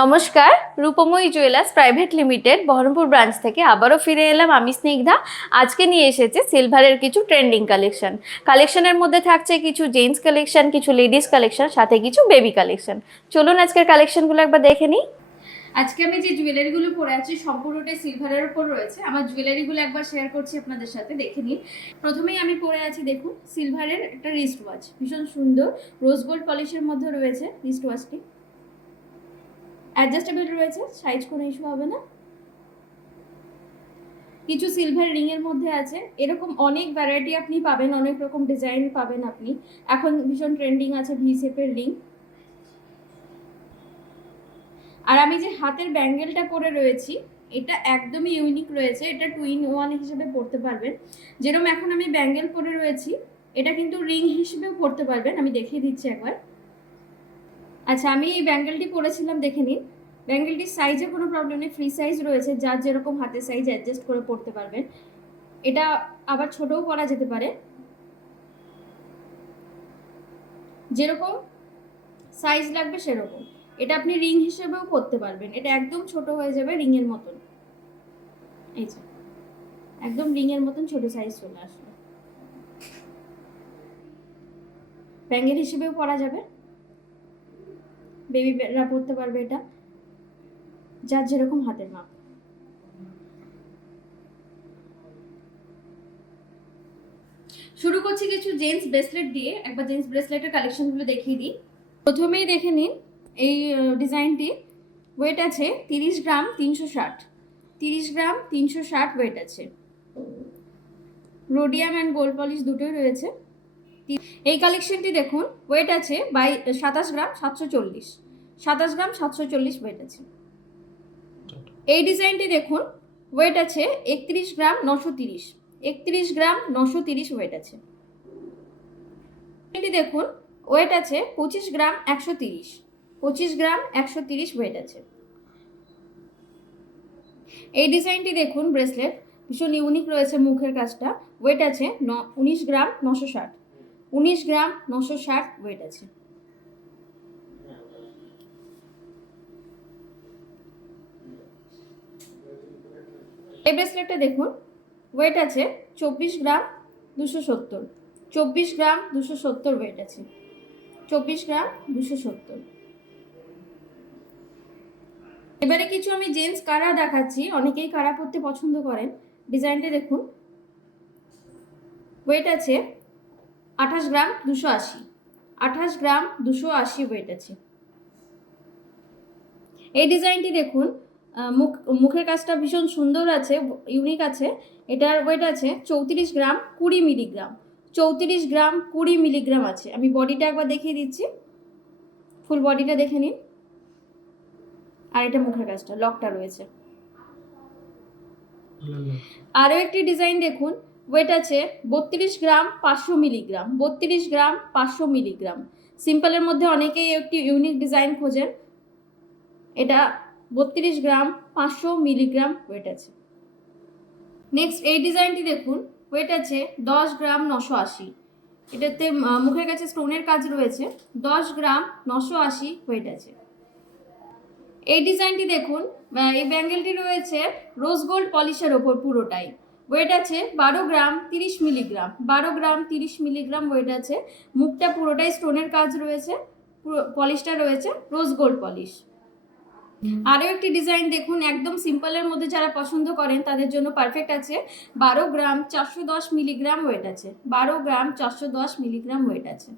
নমস্কার, Rupmoyee jewellers private limited Baharampur branch থেকে আবারও ফিরে এলাম আমি স্নিগ্ধা। আজকে নিয়ে এসেছি সিলভারের কিছু ট্রেন্ডিং কালেকশনের মধ্যে থাকছে কিছু জেন্টস কালেকশন, কিছু লেডিস কালেকশন, সাথে কিছু বেবি কালেকশন। চলুন আজকের কালেকশনগুলো একবার দেখে নিই। আজকে আমি যে জুয়েলারিগুলো পরে আছি সম্পূর্ণটাই সিলভারের উপর রয়েছে। আমার জুয়েলারিগুলো একবার শেয়ার করছি আপনাদের সাথে, দেখে নিন। প্রথমেই আমি পরে আছি, দেখুন, সিলভারের একটা রিস্ট ওয়াচ, ভীষণ সুন্দর রোজ গোল্ড পলিশের মধ্যে রয়েছে রিস্ট ওয়াচটি। অ্যাডজাস্টেবল রয়েছে, সাইজ কোনো ইস্যু হবে না। কিছু সিলভার রিং এর মধ্যে আছে, এরকম অনেক ভ্যারাইটি আপনি পাবেন, অনেক রকম ডিজাইন পাবেন আপনি। এখন ভীষণ ট্রেন্ডিং আছে ভি শেপের রিং। আর আমি যে হাতের ব্যাঙ্গেলটা পরে রয়েছি এটা একদমই ইউনিক রয়েছে, এটা 2-in-1 হিসেবে পরতে পারবেন। যেরকম এখন আমি ব্যাঙ্গেল পরে রয়েছি, এটা কিন্তু রিং হিসেবেও পরতে পারবেন, আমি দেখিয়ে দিচ্ছি একবার। আচ্ছা, আমি এই ব্যাঙ্গেলটি পরেছিলাম, দেখে নিন। ব্যাঙ্গেলটির সাইজে কোনো প্রবলেম নেই, ফ্রি সাইজ রয়েছে, যার যেরকম হাতের সাইজ অ্যাডজাস্ট করে পরতে পারবেন। এটা আবার ছোটও পরা যেতে পারে, যেরকম সাইজ লাগবে সেরকম। এটা আপনি রিং হিসেবেও পরতে পারবেন, এটা একদম ছোট হয়ে যাবে রিং এর মতন। এই যে একদম রিং এর মতন ছোট সাইজ চলে আসবে। ব্যাঙ্গেল হিসেবেও পরা যাবে, বেবিরা পরতে পারবে, এটা যার যেরকম হাতের মাপ। শুরু করছি কিছু জেন্টস ব্রেসলেট দিয়ে, একবার জেন্টস ব্রেসলেটের কালেকশনগুলো দেখিয়ে দিই। প্রথমেই দেখে নিন এই ডিজাইনটি। ওয়েট আছে 30 গ্রাম 360, 30 গ্রাম 360 ওয়েট আছে। রোডিয়াম অ্যান্ড গোল্ড পলিশ দুটোই রয়েছে। এই কালেকশনটি দেখুন, ওয়েট আছে 27 গ্রাম 740, 27 গ্রাম 740 ওয়েট আছে। এই ডিজাইনটি দেখুন, ওয়েট আছে 31 গ্রাম 930, 31 গ্রাম 930 ওয়েট আছে। এটি দেখুন, ওয়েট আছে 25 গ্রাম 130, 25 গ্রাম 130 ওয়েট আছে। এই ডিজাইনটি দেখুন, ব্রেসলেট ভীষণ ইউনিক রয়েছে, মুখের কাজটা। ওয়েট আছে 19 গ্রাম 960, 19 গ্রাম 960 ওয়েট আছে। এই ব্রেসলেটটা দেখুন, ওয়েট আছে 24 গ্রাম 270, 24 গ্রাম 270 ওয়েট আছে, 24 গ্রাম 270। এবারে কিছু আমি জেন্টস কারা দেখাচ্ছি, অনেকেই কারা পরতে পছন্দ করেন। ডিজাইনটা দেখুন, ওয়েট আছে 28 গ্রাম 280, 28 গ্রাম 280 ওয়েট আছে। এই ডিজাইনটি দেখুন, মুখের কাজটা ভীষণ সুন্দর আছে, ইউনিক আছে। এটার ওয়েট আছে 34 গ্রাম 20 মিলিগ্রাম, 34 গ্রাম 20 মিলিগ্রাম আছে। আমি বডিটা একবার দেখিয়ে দিচ্ছি, ফুল বডিটা দেখে নিন। আর এটা মুখের কাজটা, লকটা রয়েছে। আরও একটি ডিজাইন দেখুন, ওয়েট আছে 32 গ্রাম 500 মিলিগ্রাম, 32 গ্রাম 500 মিলিগ্রাম। সিম্পলের মধ্যে অনেকেই একটি ইউনিক ডিজাইন খোঁজেন, এটা 32 গ্রাম 500 মিলিগ্রাম ওয়েট আছে। নেক্সট এই ডিজাইনটি দেখুন, ওয়েট আছে 10 গ্রাম 980, এটাতে মুখের কাছে স্টোনের কাজ রয়েছে, 10 গ্রাম 980 ওয়েট আছে। এই ডিজাইনটি দেখুন, এই ব্যাঙ্গেলটি রয়েছে রোজ গোল্ড পলিশের ওপর পুরোটাই। ওয়েট আছে 12 গ্রাম 30 মিলিগ্রাম, 12 গ্রাম 30 মিলিগ্রাম ওয়েট আছে। মুখটা পুরোটাই স্টোনের কাজ রয়েছে, পলিশটা রয়েছে রোজ গোল্ড পলিশ। আরও একটি ডিজাইন দেখুন, একদম সিম্পলের মধ্যে যারা পছন্দ করেন তাদের জন্য পারফেক্ট আছে। 12 গ্রাম 410 মিলিগ্রাম ওয়েট আছে, 12 গ্রাম 410 মিলিগ্রাম ওয়েট আছে।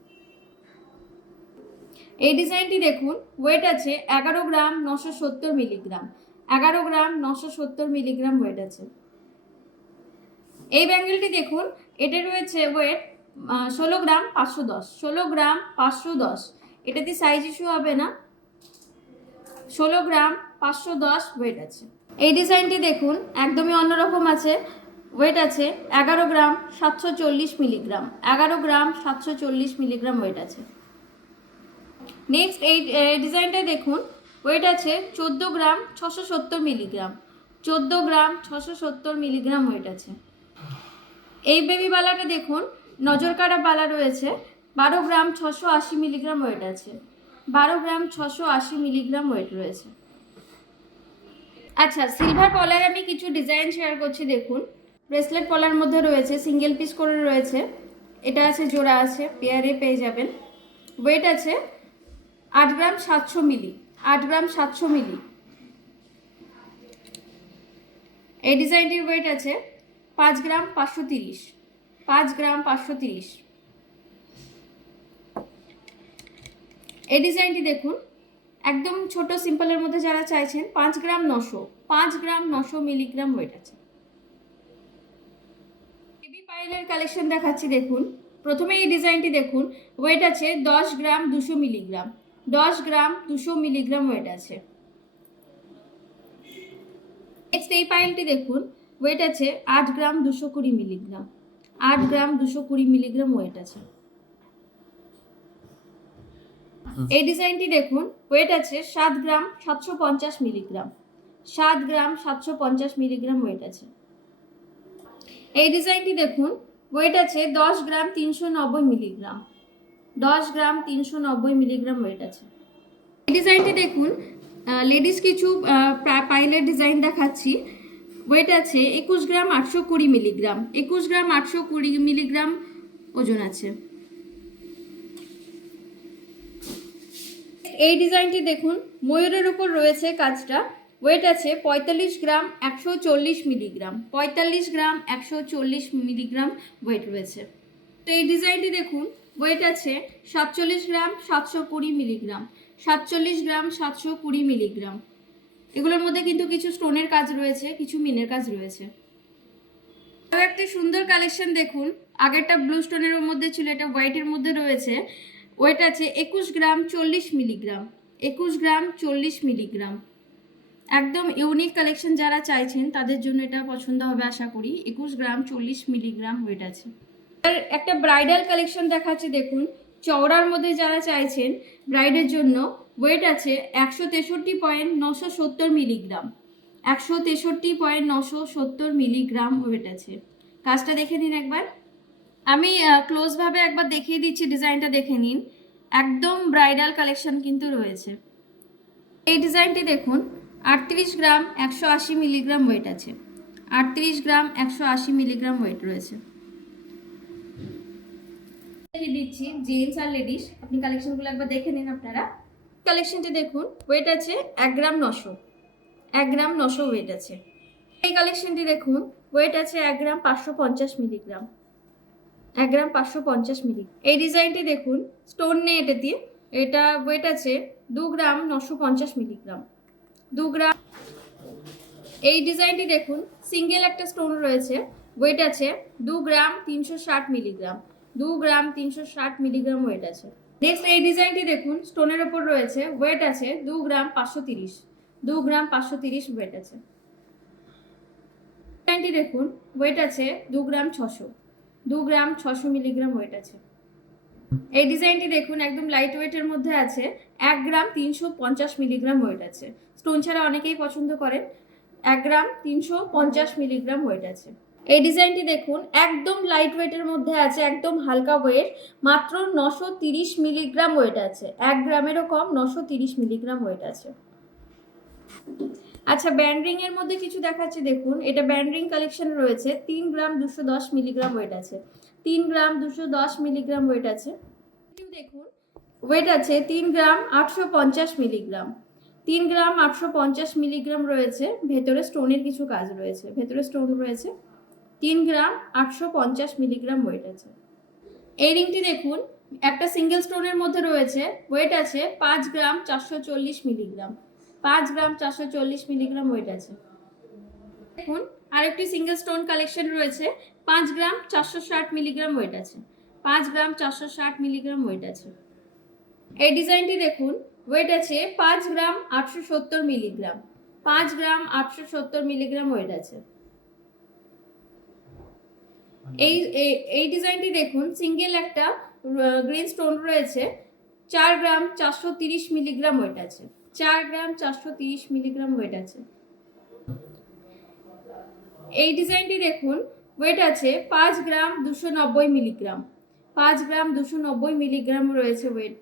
এই ডিজাইনটি দেখুন, ওয়েট আছে 11 গ্রাম 970 মিলিগ্রাম, 11 গ্রাম 970 মিলিগ্রাম ওয়েট আছে। এই ব্যাঙ্গেলটি দেখুন, এটা রয়েছে ওয়েট 16 গ্রাম 510, 16 গ্রাম 510, এটাতে সাইজ ইস্যু হবে না, 16 গ্রাম 510 ওয়েট আছে। এই ডিজাইনটি দেখুন, একদমই অন্যরকম আছে। ওয়েট আছে 11 গ্রাম 740 মিলিগ্রাম, 11 গ্রাম 740 মিলিগ্রাম ওয়েট আছে। নেক্সট এই ডিজাইনটা দেখুন, ওয়েট আছে 14 গ্রাম 670 মিলিগ্রাম, 14 গ্রাম 670 মিলিগ্রাম ওয়েট আছে। এই বেবি বালাটা দেখুন, নজর কাটা বালা রয়েছে, 12 গ্রাম 680 মিলিগ্রাম ওয়েট আছে, 12 গ্রাম 680 মিলিগ্রাম ওয়েট রয়েছে। আচ্ছা, সিলভার পলার আমি কিছু ডিজাইন শেয়ার করছি দেখুন। ব্রেসলেট পলার মধ্যে রয়েছে, সিঙ্গেল পিস করে রয়েছে, এটা আছে জোড়া আছে, পেয়ারে পেয়ে যাবেন। ওয়েট আছে 8 গ্রাম 700 মিলি, 8 গ্রাম 700 মিলি। এই ডিজাইনটির ওয়েট আছে 5 গ্রাম 530, 5 গ্রাম 530। এই ডিজাইনটি দেখুন, একদম ছোট সিম্পলের মধ্যে যারা চাইছেন 5 গ্রাম 900, 5 গ্রাম 900 মিলিগ্রাম ওয়েট আছে। বেবি পাইলের কালেকশন দেখাচ্ছি দেখুন। প্রথমে এই ডিজাইনটি দেখুন, ওয়েট আছে 10 গ্রাম 200 মিলিগ্রাম, 10 গ্রাম 200 মিলিগ্রাম ওয়েট আছে। নেক্সট এই পাইলটি দেখুন, ওয়েট আছে 8 গ্রাম 220 মিলিগ্রাম, 8 গ্রাম 220 মিলিগ্রাম ওয়েট আছে। এই ডিজাইনটি দেখুন, ওয়েট আছে 7 গ্রাম 750 মিলিগ্রাম, 7 গ্রাম 750 মিলিগ্রাম ওয়েট আছে। এই ডিজাইনটি দেখুন, ওয়েট আছে 10 গ্রাম 390 মিলিগ্রাম, 10 গ্রাম 390 মিলিগ্রাম ওয়েট আছে। এই ডিজাইনটি দেখুন, লেডিস কিছু পাইলের ডিজাইন দেখাচ্ছি। ওয়েট আছে 21 গ্রাম 820 মিলিগ্রাম, 21 গ্রাম 820 মিলিগ্রাম ওজন আছে। এই ডিজাইনটি দেখুন, ময়ূরের উপর রয়েছে কাজটা। ওয়েট আছে 45 গ্রাম 140 মিলিগ্রাম, 45 গ্রাম 140 মিলিগ্রাম ওয়েট রয়েছে। তো এই ডিজাইনটি দেখুন, ওয়েট আছে 47 গ্রাম 720 মিলিগ্রাম, 47 গ্রাম 720 মিলিগ্রাম। এগুলোর মধ্যে কিন্তু কিছু স্টোনের কাজ রয়েছে, কিছু মিনের কাজ রয়েছে। আরও একটা সুন্দর কালেকশন দেখুন, আগেরটা ব্লু স্টোনের মধ্যে ছিল, এটা হোয়াইটের মধ্যে রয়েছে। ওয়েট আছে 21 গ্রাম 40 মিলিগ্রাম, 21 গ্রাম 40 মিলিগ্রাম। একদম ইউনিক কালেকশন, যারা চাইছেন তাদের জন্য এটা পছন্দ হবে আশা করি। 21 গ্রাম 40 মিলিগ্রাম ওয়েট আছে। আর একটা ব্রাইডাল কালেকশন দেখাচ্ছি দেখুন, চওড়ার মধ্যে যারা চাইছেন ব্রাইডের জন্য। ওয়েট আছে 163.970 মিলিগ্রাম, 163.970 মিলিগ্রাম ওয়েট আছে। কাজটা দেখে নিন একবার, আমি ক্লোজভাবে একবার দেখিয়ে দিচ্ছি, ডিজাইনটা দেখে নিন। একদম ব্রাইডাল কালেকশন কিন্তু রয়েছে। এই ডিজাইনটি দেখুন, 38 গ্রাম 180 মিলিগ্রাম ওয়েট আছে, 38 গ্রাম 180 মিলিগ্রাম ওয়েট রয়েছে। দিচ্ছি জেন্টস আর লেডিস, আপনি কালেকশনগুলো একবার দেখে নিন আপনারা। কালেকশনটি দেখুন, ওয়েট আছে 1 গ্রাম 900, 1 গ্রাম 900 ওয়েট আছে। এই কালেকশনটি দেখুন, ওয়েট আছে 1 গ্রাম 550 মিলিগ্রাম, 1 গ্রাম 550 মিলি। এই ডিজাইনটি দেখুন, স্টোন নেই এটা দিয়ে, এটা ওয়েট আছে 2 গ্রাম 950 মিলিগ্রাম, 2 গ্রাম। এই ডিজাইনটি দেখুন, সিঙ্গেল একটা স্টোন রয়েছে, ওয়েট আছে 2 গ্রাম 360 মিলিগ্রাম, 2 গ্রাম 360 মিলিগ্রাম ওয়েট আছে। নেক্সট এই ডিজাইনটি দেখুন, স্টোনের ওপর রয়েছে, ওয়েট আছে 2 গ্রাম 530, 2 গ্রাম 530 ওয়েট আছে। ডিজাইনটি দেখুন, ওয়েট আছে 2 গ্রাম 600, 2 গ্রাম 600 মিলিগ্রাম ওয়েট আছে। এই ডিজাইনটি দেখুন, একদম লাইট ওয়েটের মধ্যে আছে, 1 গ্রাম 350 মিলিগ্রাম ওয়েট আছে। স্টোন ছাড়া অনেকেই পছন্দ করেন। 1 গ্রাম 350 মিলিগ্রাম ওয়েট আছে। এই ডিজাইনটি দেখুন, একদম লাইট ওয়েটের মধ্যে আছে, একদম হালকা ওয়েট, মাত্র 930 মিলিগ্রাম ওয়েট আছে। 1 গ্রামেরও কম, 930 মিলিগ্রাম ওয়েট আছে। আচ্ছা, ব্যান্ড এর মধ্যে কিছু দেখাচ্ছি দেখুন, এটা ব্যান্ড কালেকশন রয়েছে। 3 গ্রাম 210 মিলিগ্রাম ওয়েট আছে, 3 গ্রাম 210 মিলিগ্রাম ওয়েট আছে। দেখুন, ওয়েট আছে 3 গ্রাম 850 মিলিগ্রাম, 3 গ্রাম 850 মিলিগ্রাম রয়েছে। ভেতরে স্টোনের কিছু কাজ রয়েছে, ভেতরে স্টোন রয়েছে। 3 গ্রাম 850 মিলিগ্রাম ওয়েট আছে। এই রিংটি দেখুন, একটা সিঙ্গেল স্টোনের মধ্যে রয়েছে, ওয়েট আছে 5 গ্রাম 440 মিলিগ্রাম, 5 গ্রাম 440 মিলিগ্রাম ওয়েট আছে। দেখুন, আরেকটি সিঙ্গেল স্টোন কালেকশন রয়েছে, 5 গ্রাম 460 মিলিগ্রাম ওয়েট আছে, 5 গ্রাম 460 মিলিগ্রাম ওয়েট আছে। এই ডিজাইনটি দেখুন, ওয়েট আছে 5 গ্রাম 870 মিলিগ্রাম, 5 গ্রাম 870 মিলিগ্রাম ওয়েট আছে। এই ডিজাইনটি দেখুন, সিঙ্গেল একটা গ্রিন স্টোন রয়েছে, 4 গ্রাম 430 মিলিগ্রাম ওয়েট আছে, 4 গ্রাম 430 মিলিগ্রাম ওয়েট আছে। এই ডিজাইনটি দেখুন, ওয়েট আছে 5 গ্রাম 290 মিলিগ্রাম, 5 গ্রাম 290 মিলিগ্রাম রয়েছে ওয়েট।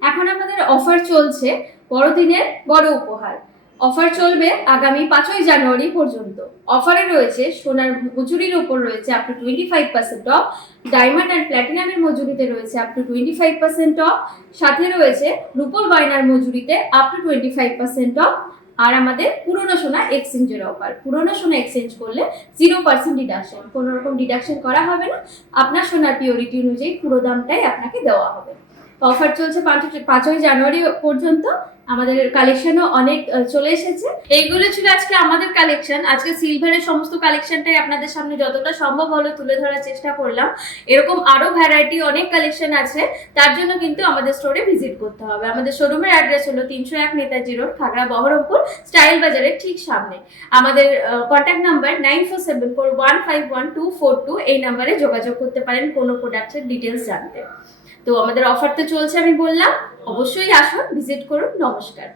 এখন আমাদের অফার চলছে বড়দিনের বড় উপহার। অফার চলবে আগামী 5ই জানুয়ারি পর্যন্ত। অফারে রয়েছে সোনার মজুরির উপর রয়েছে up to 25% off, diamond and প্ল্যাটিনামের মজুরিতে রয়েছে আপ টু 25% অফ, সাথে রয়েছে রূপোর গয়নার মজুরিতে আপ টু 25% অফ, আর আমাদের পুরনো সোনা এক্সচেঞ্জের অফার। পুরনো সোনা এক্সচেঞ্জ করলে 0% ডিডাকশন, কোনো রকম ডিডাকশন করা হবে না, আপনার সোনার পিওরিটি অনুযায়ী পুরো দামটাই আপনাকে দেওয়া হবে। অফার চলছে 5ই জানুয়ারি পর্যন্ত। আমাদের কালেকশনও অনেক চলে এসেছে। এইগুলো ছিল আজকে আমাদের কালেকশন। আজকে সিলভারের সমস্ত কালেকশনটাই আপনাদের সামনে যতটা সম্ভব হলো তুলে ধরার চেষ্টা করলাম। এরকম আরো ভ্যারাইটি অনেক কালেকশন আছে, তার জন্য কিন্তু আমাদের স্টোরে ভিজিট করতে হবে। আমাদের শোরুমের অ্যাড্রেস হলো 301 নেতাজি রোড, খাগড়া বহরমপুর, স্টাইল বাজারের ঠিক সামনে। আমাদের কন্ট্যাক্ট নাম্বার 9474151242, এই নাম্বারে যোগাযোগ করতে পারেন কোনো প্রোডাক্টের ডিটেলস জানতে। তো আমাদের অফার তো চলছে, আমি বললাম, অবশ্যই আসুন, ভিজিট করুন। নমস্কার।